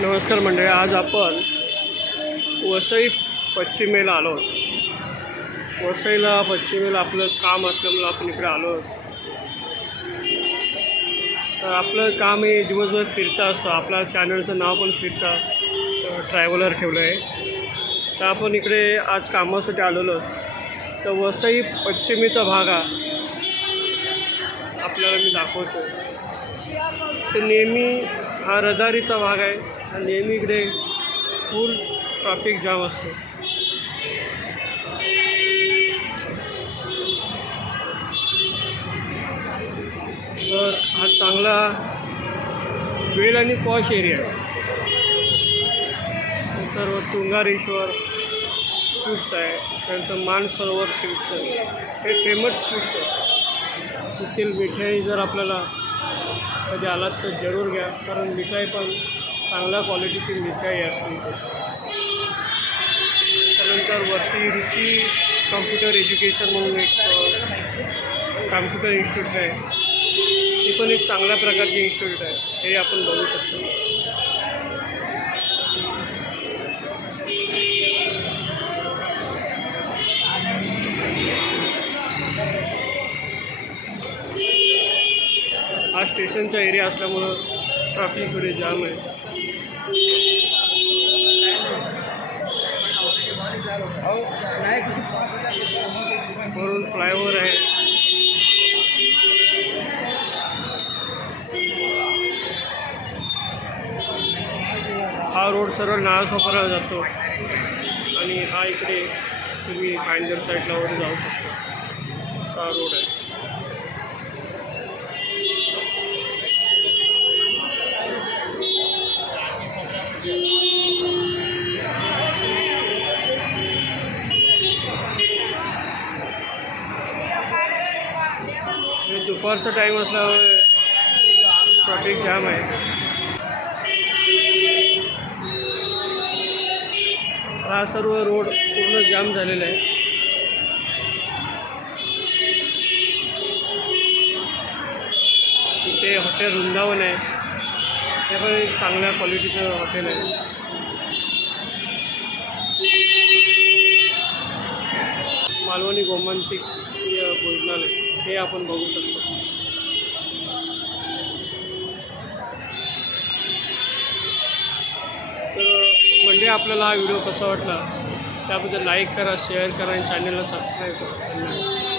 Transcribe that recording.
नमस्कार मंडळी आज आपण वसई पश्चिमेला आलो आहोत. वसईला पश्चिमेला आपलं काम असल्यामुळं आपण इकडे आलो आहोत. तर आपलं काम हे दिवसभर फिरता असतं. आपल्या चॅनलचं नाव पण फिरता ट्रॅव्हलर ठेवलं आहे. तर आपण इकडे आज कामासाठी आलेलो तर वसई पश्चिमेचा भाग हा आपल्याला मी दाखवतो. तर नेहमी हा रहदारीचा भाग आहे. आणि नेहमी इकडे फुल ट्रॅफिक जाम असतो. तर हा चांगला वेल आणि पॉश एरिया आहे सर्व तुंगारेश्वर स्वीट्स आहे. त्यांचं मानसरोवर स्वीट्स आहे. हे फेमस स्वीट्स आहे. तिथील मिठाई जर आपल्याला कधी आलात तर जरूर घ्या. कारण मिठाई पण चांगल्या क्वालिटीची मिठाई असते. त्यानंतर वरती ऋषी कॉम्प्युटर एज्युकेशन म्हणून एक कॉम्प्युटर इन्स्टिट्यूट आहे. ती पण एक चांगल्या प्रकारची इन्स्टिट्यूट आहे. हे आपण बघू शकतो. हा स्टेशनचा एरिया असल्यामुळं ट्रॅफिक थोडी जाम आहे. वरून फ्लायओव्हर आहे. हा रोड सरळ नाळासोपारा जातो. आणि हा इकडे तुम्ही पायंजर साईडला वगैरे जाऊ शकता. हा रोड आहे. दुपारचा टाईम असल्यामुळे ट्रॅफिक जाम आहे. हा सर्व रोड पूर्ण जाम झालेला आहे इथे हॉटेल वृंदावन आहे. ते पण एक चांगल्या क्वालिटीचं हॉटेल आहे. आणि गोमांतिक भोजनालय हे आपण बघू शकतो. तर म्हणजे आपल्याला हा व्हिडिओ कसा वाटला? त्याबद्दल लाईक करा शेअर करा आणि चॅनलला सबस्क्राईब करा. धन्यवाद.